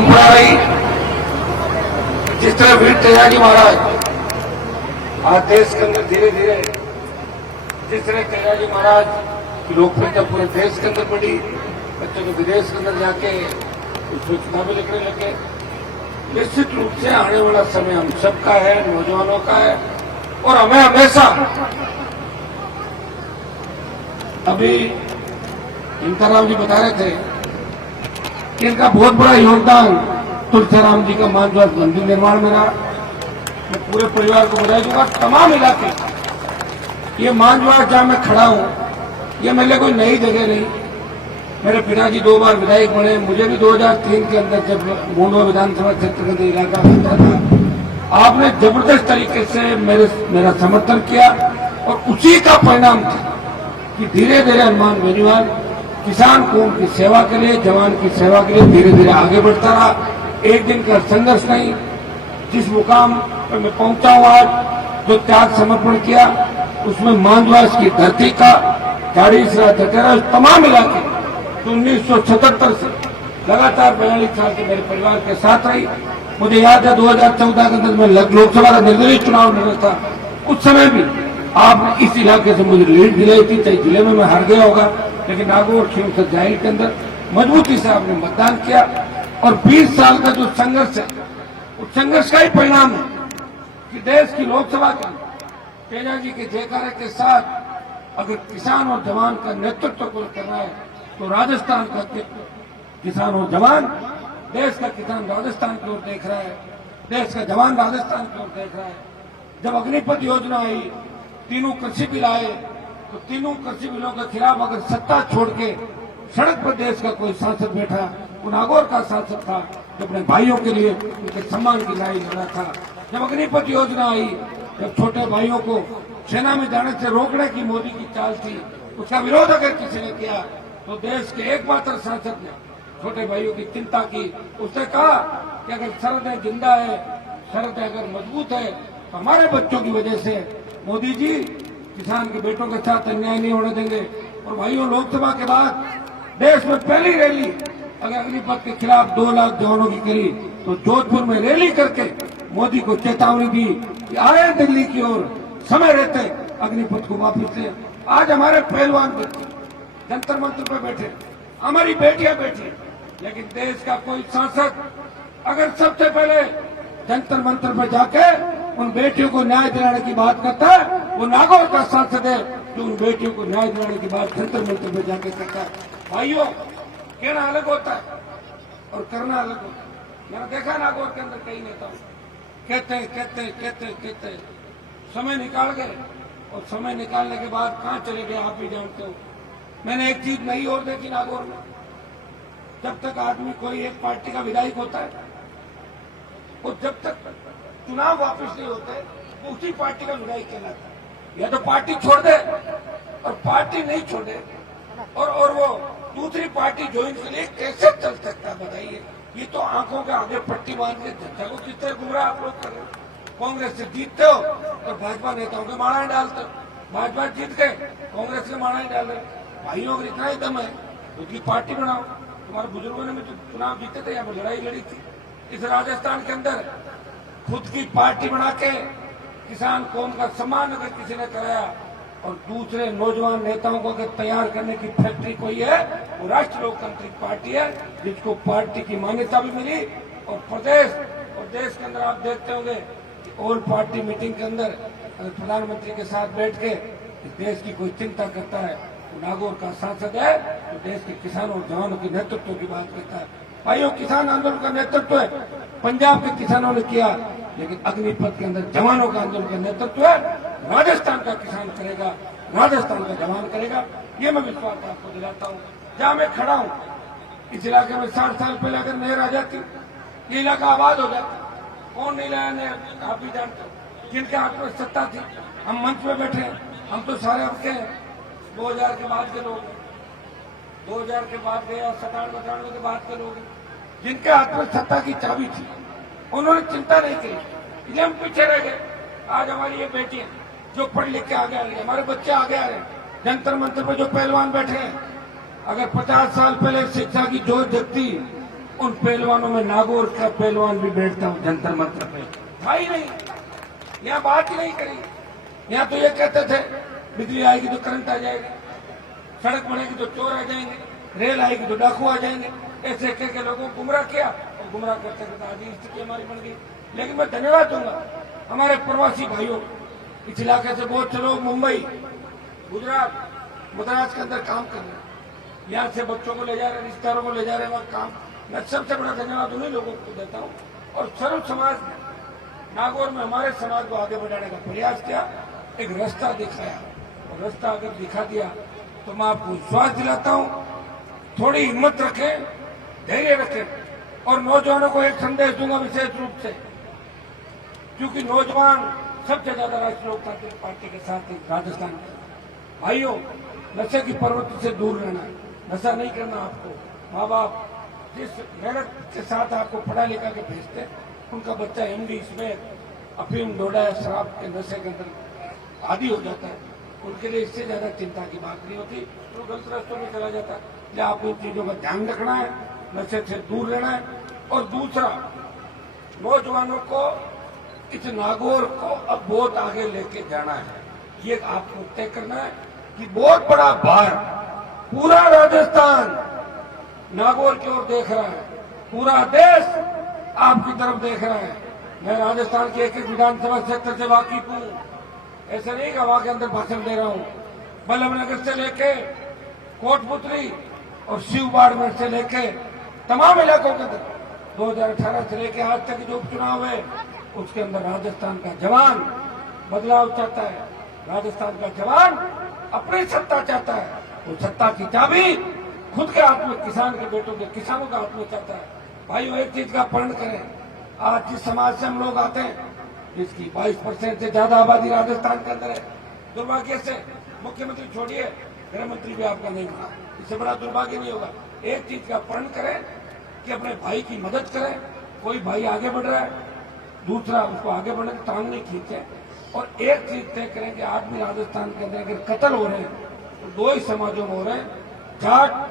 परंपरा रही। जिस तरह वीर तेजाजी महाराज आज देश के अंदर धीरे धीरे, जिस तरह तेजाजी महाराज की लोकप्रियता पूरे देश के अंदर बढ़ी, बच्चों को विदेश के अंदर जाके उसमें किताबें लिखने लगे। निश्चित रूप से आने वाला समय हम सबका है, नौजवानों का है, और हमें हमेशा अभी इंतराम जी बता रहे थे कि इनका बहुत बड़ा योगदान तुलसीराम जी का मानद्वार मंदिर निर्माण में रहा। मैं पूरे परिवार को बधाई दूंगा। तमाम इलाके, ये मानद्वार जहां मैं खड़ा हूं, ये मेरे लिए कोई नई जगह नहीं। मेरे पिताजी 2 बार विधायक बने, मुझे भी 2003 के अंदर जब गोंडवा विधानसभा क्षेत्र के अंदर इलाका बनता था, आपने जबरदस्त तरीके से मेरा समर्थन किया, और उसी का परिणाम था कि धीरे धीरे हनुमान बेनीवाल किसान कौम की सेवा के लिए, जवान की सेवा के लिए धीरे धीरे आगे बढ़ता रहा। एक दिन का संघर्ष नहीं, जिस मुकाम पर मैं पहुंचा हूं आज, जो त्याग समर्पण किया, उसमें मांडवास की धरती का, गाड़ीसरा, दटेरा, तमाम इलाके 1977 से लगातार 42 साल के मेरे परिवार के साथ रही। मुझे याद है 2014 के अंदर मैं लोकसभा का निर्दलीय चुनाव लड़ा था। उस समय भी आपने इस इलाके से मुझे लीड दिलाई थी, चाहे जिले में मैं हार गया होगा, लेकिन नागौर खीमसर जाहिल के अंदर मजबूती से आपने मतदान किया। और 20 साल का जो संघर्ष है, उस संघर्ष का ही परिणाम है कि देश की लोकसभा के तेजाजी के जयकारे के साथ अगर किसान और जवान का नेतृत्व को करना है, तो राजस्थान का किसान और जवान, देश का किसान राजस्थान की ओर देख रहा है, देश का जवान राजस्थान की ओर देख रहा है। जब अग्निपथ योजना आई, तीनों कृषि बिल आए, तो तीनों कृषि बिलों के खिलाफ अगर सत्ता छोड़ के सड़क पर देश का कोई सांसद बैठा, वो नागौर का सांसद था, जो अपने भाइयों के लिए उनके सम्मान की लड़ाई लड़ा था। जब अग्निपथ योजना आई, जब छोटे भाइयों को सेना में जाने से रोकने की मोदी की चाल थी, उसका विरोध अगर किसी ने किया, तो देश के एकमात्र सांसद ने छोटे भाइयों की चिंता की। उसने कहा कि अगर सरहदें जिंदा है, सरहदें अगर मजबूत है, तो हमारे बच्चों की वजह से मोदी जी किसान के बेटों के साथ अन्याय नहीं होने देंगे। और भाइयों, लोकसभा के बाद देश में पहली रैली अगर अग्निपथ के खिलाफ 2 लाख जवानों की करी, तो जोधपुर में रैली करके मोदी को चेतावनी दी कि आए दिल्ली की ओर, समय रहते अग्निपथ को वापस ले। आज हमारे पहलवान बच्चे जंतर मंत्र पे बैठे, हमारी बेटियां बैठी, लेकिन देश का कोई सांसद अगर सबसे पहले जंतर मंत्र पर जाके उन बेटियों को न्याय दिलाने की बात करता है, वो नागौर का सांसद है जो उन बेटियों को न्याय दिलाने की बात जंतर मंत्र पर जाके करता है। भाइयों, कहना अलग होता है और करना अलग होता है। मैंने देखा नागौर के अंदर कई नेता कहते समय निकाल गए, और समय निकालने के बाद कहां चले गए आप भी जानते हो। मैंने एक चीज नहीं और देखी नागौर में, जब तक आदमी कोई एक पार्टी का विधायक होता है, और जब तक चुनाव वापस नहीं होते, वो उसी पार्टी का विधायक कहलाता है। या तो पार्टी छोड़ दे, और पार्टी नहीं छोड़े और वो दूसरी पार्टी ज्वाइन के लिए कैसे चल सकता है बताइए। ये तो आंखों के आगे पट्टी बांध के जनता को किस तरह गुमराह आप लोग कर रहे हो। कांग्रेस से जीतते हो और भाजपा नेताओं के माड़ा डालते हो, भाजपा जीत गए, कांग्रेस के माड़ा डाल रहे। भाइयों को इतना ही दम है, उसकी पार्टी बनाओ। तुम्हारे बुजुर्गों ने भी तो चुनाव जीते थे, यहाँ पर लड़ाई लड़ी थी। इस राजस्थान के अंदर खुद की पार्टी बना के किसान कौम का सम्मान अगर किसी ने कराया, और दूसरे नौजवान नेताओं को अगर तैयार करने की फैक्ट्री कोई है, वो राष्ट्रीय लोकतांत्रिक पार्टी है, जिसको पार्टी की मान्यता भी मिली। और प्रदेश और देश के अंदर आप देखते होंगे कि ऑल पार्टी मीटिंग के अंदर अगर प्रधानमंत्री के साथ बैठ के देश की कोई चिंता करता है, तो नागौर का सांसद है जो देश के किसानों और जवानों के नेतृत्व की बात करता है। भाइयों, किसान आंदोलन का नेतृत्व है पंजाब के किसानों ने किया, लेकिन अग्निपथ के अंदर जवानों का आंदोलन का नेतृत्व है राजस्थान का किसान करेगा, राजस्थान का जवान करेगा। ये मैं विश्वास आपको दिलाता हूँ। जहां मैं खड़ा हूँ, इस इलाके में 60 साल पहले अगर नहर आ जाती, ये इलाका आबाद हो जाता। कौन नहीं लाया नहर, आप भी जानते हो। जिनके हाथ में सत्ता थी, हम मंच में बैठे हैं, हम तो सारे आपके हैं 2000 के बाद के लोग, 2000 के बाद गए, 97 के बाद के लोग, जिनके हाथ में सत्ता की चाबी थी, उन्होंने चिंता नहीं की, इसलिए हम पीछे रह गए। आज हमारी ये बेटियां जो पढ़ लिख के आगे आ रही है, हमारे बच्चे आगे आ रहे हैं, जंतर मंतर पर जो पहलवान बैठे हैं, अगर 50 साल पहले शिक्षा की जोत जगती उन पहलवानों में नागौर का पहलवान भी बैठता हूं जंतर मंतर पे। भाई नहीं, यहाँ बात ही नहीं करी। यहाँ तो ये कहते थे बिजली आएगी तो करंट आ जाएगा, सड़क बनेगी तो चोर आ जाएंगे, रेल आएगी तो डाकू आ जाएंगे। ऐसे कह के लोगों को गुमराह किया और गुमराह करते करते आज स्थिति हमारी बन गई। लेकिन मैं धन्यवाद दूंगा हमारे प्रवासी भाइयों, इस इलाके से बहुत से लोग मुंबई, गुजरात, मद्रास के अंदर काम कर रहे हैं, यहाँ से बच्चों को ले जा रहे हैं, रिश्तेदारों को ले जा रहे हैं वहाँ काम। मैं सबसे बड़ा धन्यवाद उन्हीं लोगों को देता हूँ। और सर्व समाज ने नागौर में हमारे समाज को आगे बढ़ाने का प्रयास किया, एक रास्ता दिखाया। और रास्ता अगर दिखा दिया तो मैं आपको विश्वास दिलाता हूँ, थोड़ी हिम्मत रखें, धैर्य रखें। और नौजवानों को एक संदेश दूंगा विशेष रूप से, क्योंकि नौजवान सबसे ज्यादा राष्ट्रीय लोकतांत्रिक पार्टी के साथ राजस्थान में। भाइयों, नशे की प्रवृत्ति से दूर रहना, नशा नहीं करना। आपको माँ बाप जिस मेहनत के साथ आपको पढ़ा लिखा के भेजते, उनका बच्चा एमडी इसमें अफीम, डोडा या शराब के नशे के अंदर आदी हो जाता है, उनके लिए इससे ज्यादा चिंता की बात नहीं होती, तो गलत रास्तों में चला जाता है। या आपको इन चीजों का ध्यान रखना है, नशे से दूर रहना है। और दूसरा, नौजवानों को इस नागौर को अब बहुत आगे लेके जाना है। ये आपको तय करना है कि बहुत बड़ा भार पूरा राजस्थान नागौर की ओर देख रहा है, पूरा देश आपकी तरफ देख रहा है। मैं राजस्थान के एक एक विधानसभा क्षेत्र से वाकिफ हूँ, ऐसा नहीं कि वहां के अंदर भाषण दे रहा हूँ। बल्लभनगर से लेके कोटपुतली और शिव बाड़मेर से लेके तमाम इलाकों के अंदर 2018 से लेके आज तक जो उपचुनाव है उसके अंदर राजस्थान का जवान बदलाव चाहता है, राजस्थान का जवान अपनी सत्ता चाहता है। वो सत्ता की चाबी खुद के हाथ में, किसान के बेटों के, किसानों के हाथ में चाहता है। भाइयों, एक चीज का पढ़ करें, आज जिस समाज से हम लोग आते हैं, जिसकी 22% से ज्यादा आबादी राजस्थान के अंदर है, दुर्भाग्य से मुख्यमंत्री छोड़िए, गृह मंत्री भी आपका नहीं बना, इससे बड़ा दुर्भाग्य नहीं होगा। एक चीज का पढ़ करें कि अपने भाई की मदद करें। कोई भाई आगे बढ़ रहा है, दूसरा उसको आगे बढ़ने की टांग नहीं खींचे। और एक चीज तय करें कि आदमी राजस्थान के अंदर अगर कत्ल हो रहे हैं तो दो ही समाजों में हो रहे हैं, जाट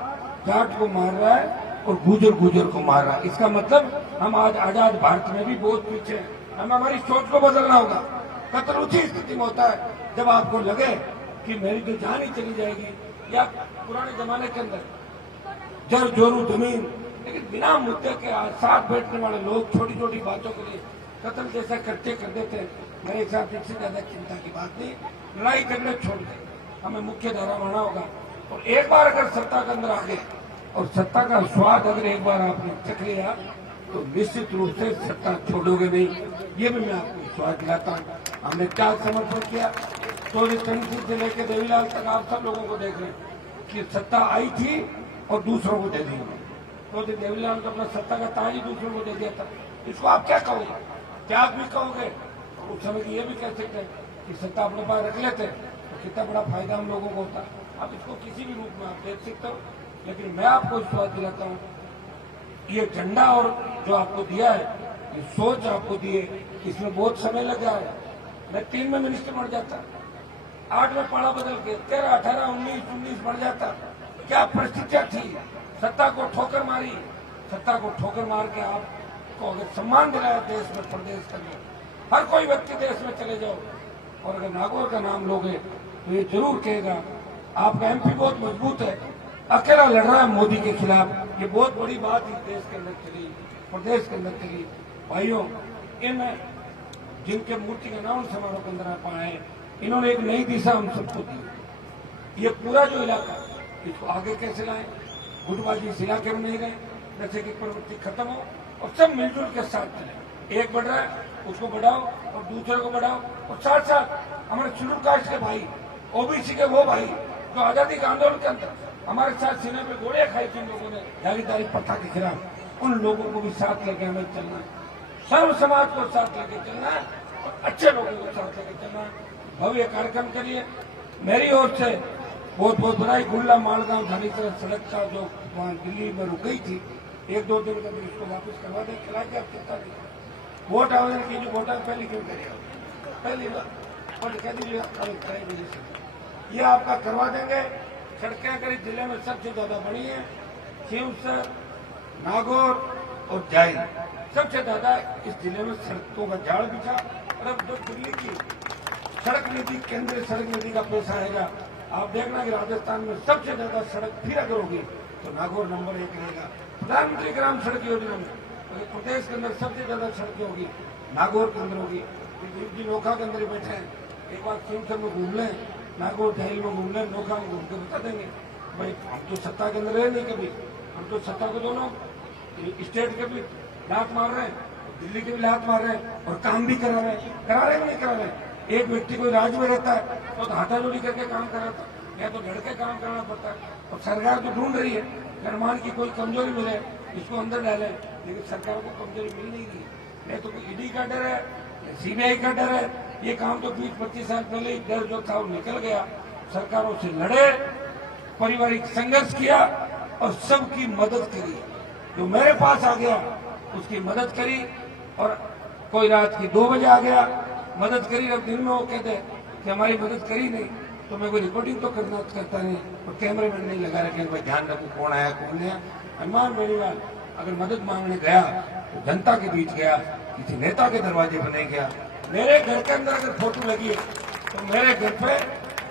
जाट को मार रहा है और गुजर गुजर को मार रहा है। इसका मतलब हम आज आजाद भारत में भी बहुत पीछे हैं। हमें हमारी सोच को बदलना होगा। कत्ल उसी स्थिति में होता है जब आपको लगे कि मेरी तो जान ही चली जाएगी, या पुराने जमाने के अंदर जर जोरू जमीन, लेकिन बिना मुद्दे के साथ बैठने वाले लोग छोटी छोटी बातों के लिए कत्ल जैसा करते कर देते हैं। मेरे हिसाब से इससे ज्यादा चिंता की बात नहीं, लड़ाई करने छोड़ दें, हमें मुख्य धारा माना होगा। और एक बार अगर सत्ता के अंदर आ गए और सत्ता का स्वाद अगर एक बार आपने चख लिया तो निश्चित रूप से सत्ता छोड़ोगे नहीं, ये भी मैं आपको विश्वास दिलाता हूँ। हमने क्या समर्पण किया, चौधरी चरण सिंह से लेकर देवीलाल तक आप सब लोगों को देख रहे हैं कि सत्ता आई थी और दूसरों को दे दी। चौधरी देवीलाल को अपना सत्ता का ताज ही दूसरों को दे दिया था। इसको आप क्या कहोगे, त्याग भी कहोगे, उस समय की ये भी कह सकते हैं कि सत्ता अपने पास रख लेते तो कितना बड़ा फायदा हम लोगों को होता। आप इसको किसी भी रूप में आप देख सकते हो, लेकिन मैं आपको विश्वास दिलाता हूँ, ये झंडा और जो आपको दिया है, ये सोच आपको दी है, इसमें बहुत समय लग रहा है। मैं 3 में मिनिस्टर बन जाता, 8 में पाड़ा बदल के 13, 18, 19 बढ़ जाता। क्या परिस्थितियां थी, सत्ता को ठोकर मारी, सत्ता को ठोकर मार के आपको अगर सम्मान दिलाया देश में, प्रदेश के अंदर हर कोई व्यक्ति देश में चले जाओ और अगर नागौर का नाम लोगे तो ये जरूर कहेगा आपका एमपी बहुत मजबूत है, अकेला लड़ रहा है मोदी के खिलाफ। ये बहुत बड़ी बात इस देश के अंदर चली, प्रदेश के अंदर चली। भाइयों, इन जिनके मूर्ति का नाम समारोह के अंदर आ पाए, इन्होंने एक नई दिशा हम सबको दी। ये पूरा जो इलाका, इसको आगे कैसे लाएं, गुटबाजी इस इलाके में नहीं रहे, नशे की प्रवृत्ति खत्म हो और सब मिलजुल के साथ चले। एक बढ़ रहा है उसको बढ़ाओ और दूसरे को बढ़ाओ, और साथ साथ हमारे शेड्यूल कास्ट के भाई, ओबीसी के वो भाई जो आजादी के आंदोलन के अंदर हमारे साथ सीने पे गोलियां खाई थी लोगों ने जागीरदारी प्रथा के खिलाफ, उन लोगों को भी साथ लेके हमें चलना है। सर्व समाज को साथ लेके चलना है और अच्छे लोगों को साथ लेके चलना है। भव्य कार्यक्रम के लिए मेरी ओर से बहुत बहुत बधाई। गुल्ला मालगांव धानीसर सड़क का जो वहाँ दिल्ली में रुक गई थी, 1-2 दिन के अंदर इसको वापस करवा दें, खिला के आप चिंता नहीं। वोट आवेदन की जो वोटर पहले क्यों करिए, पहली बार और कह दीजिए वजह से ये आपका करवा देंगे। सड़कें अगर इस जिले में सबसे ज्यादा बड़ी है, खींवसर, नागौर, और जाए। सबसे ज्यादा इस जिले में सड़कों का जाड़ बिछा। और अब जो दिल्ली की सड़क नीति, केंद्रीय सड़क नीति का पैसा आएगा, आप देखना कि राजस्थान में सबसे ज्यादा सड़क फिर अगर होगी तो नागौर नंबर 1 रहेगा। प्रधानमंत्री ग्राम सड़क योजना में प्रदेश के अंदर सबसे ज्यादा सड़कें होगी नागौर के अंदर होगी। जी नोखा के अंदर ही बैठे हैं, एक बार सिंह में घूम लें, नागौर झील में घूम लें, नोखा में घूम के बता देंगे भाई हम तो सत्ता के अंदर रहे नहीं कभी, हम तो सत्ता को दोनों स्टेट के भी लात मार रहे हैं, दिल्ली के भी लात मार रहे हैं और काम भी करा रहे हैं नहीं करा रहे हैं। एक व्यक्ति कोई राज्य में रहता है तो हाथाजोड़ी करके काम कराता है, या तो लड़के काम करना पड़ता है। और सरकार तो ढूंढ रही है निर्माण की कोई कमजोरी मिले इसको अंदर डाले, लेकिन सरकार को कमजोरी मिल नहीं रही है। नहीं तो ईडी का डर है, सीबीआई का डर है। ये काम तो 20-25 साल पहले ही डर जो था वो निकल गया। सरकारों से लड़े, पारिवारिक संघर्ष किया और सबकी मदद करी। जो मेरे पास आ गया उसकी मदद करी, और कोई रात की 2 बजे आ गया मदद करी। अब दिन में वो कहते कि हमारी मदद करी नहीं, तो मैं कोई रिकॉर्डिंग तो करता नहीं और कैमरे में नहीं लगा रखे भाई ध्यान रखो कौन आया कौन नहीं आया। अनुमान बेनीवाल अगर मदद मांगने गया तो जनता के बीच गया, किसी नेता के दरवाजे पर नहीं गया। मेरे घर के अंदर अगर फोटो लगी है तो मेरे घर पे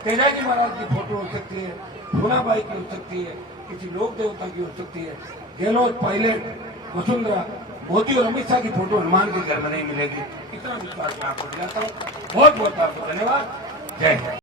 तेजाजी महाराज की फोटो हो सकती है, भूनाबाई की हो सकती है, किसी लोक देवता की हो सकती है, गहलोत, पायलट, वसुंधरा, मोदी और अमित शाह की फोटो हनुमान के घर में नहीं मिलेगी। इतना विश्वास मैं आपको दिलाता हूँ। बहुत बहुत आपको धन्यवाद। जय हिंद।